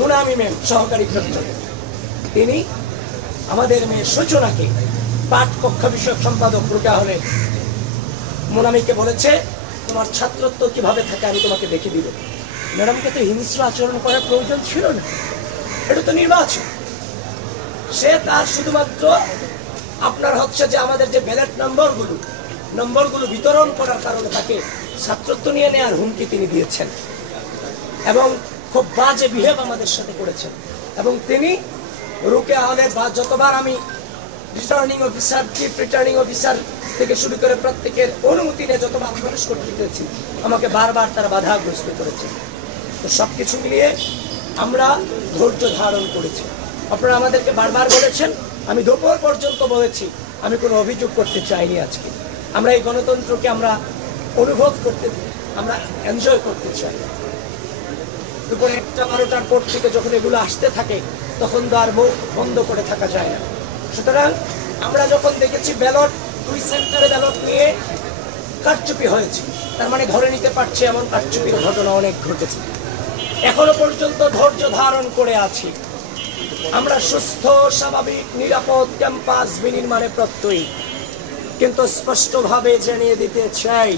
মুনামিমের সহকারী প্রক্টর, তিনি আমাদের মেয়ে সূচনাকে পাঠ কক্ষ বিষয়ক সম্পাদক রুকা হলে মুনামিকে বলেছে, তোমার ছাত্রত্ব কিভাবে থাকে আমি তোমাকে দেখে দিব। ম্যাডামকে তো হিংস্র আচরণ করার প্রয়োজন ছিল না, এটা তো নির্বাচন। সে তার শুধুমাত্র আপনার হচ্ছে যে আমাদের যে ব্যালট নম্বরগুলো বিতরণ করার কারণে তাকে ছাত্রত্ব নিয়ে নেওয়ার হুমকি তিনি দিয়েছেন এবং খুব বাজে বিহেভ আমাদের সাথে করেছেন। এবং তিনি রুকেয়া হলে বা যতবার আমি returning officer, chief returning officer থেকে শুরু করে প্রত্যেকের অনুমতি নিয়ে যতবার প্রবেশ করতে চেয়েছি, আমাকে বারবার তারা বাধাগ্রস্ত করেছে। তো সবকিছু মিলিয়ে আমরা ধৈর্য ধারণ করেছি। আপনারা আমাদেরকে বারবার বলেছেন, আমি দুপুর পর্যন্ত বলেছি আমি কোনো অভিযোগ করতে চাইনি। আজকে আমরা এই গণতন্ত্রকে আমরা অনুভব করতে, আমরা এনজয় করতে চাই। দুপুর 1টা 12টার পর থেকে যখন এগুলো আসতে থাকে তখন তো আর মুখ বন্ধ করে থাকা যায় না। সুতরাং আমরা যখন দেখেছি ব্যালট 2 সেন্টারে ব্যালট নিয়ে কারচুপি হয়েছে, তার মানে ধরে নিতে পারছে এমন কারচুপির ঘটনা অনেক ঘটেছে। এখনো পর্যন্ত ধৈর্য ধারণ করে আছি। আমরা সুস্থ, স্বাভাবিক, নিরাপদ ক্যাম্পাস বিনির্মাণে প্রত্যয়ী, কিন্তু স্পষ্টভাবে জানিয়ে দিতে চাই,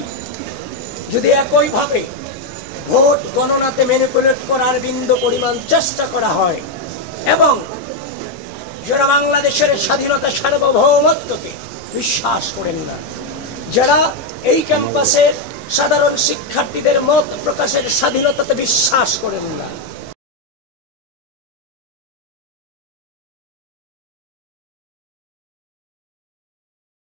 যদি একইভাবে ভোট গণনাতে ম্যানিপুলেট করার বিন্দু পরিমাণ চেষ্টা করা হয় এবং যারা বাংলাদেশের স্বাধীনতা সার্বভৌমত্বকে বিশ্বাস করেন না, যারা এই ক্যাম্পাসের সাধারণ শিক্ষার্থীদের মত প্রকাশের স্বাধীনতাতে বিশ্বাস করেন না,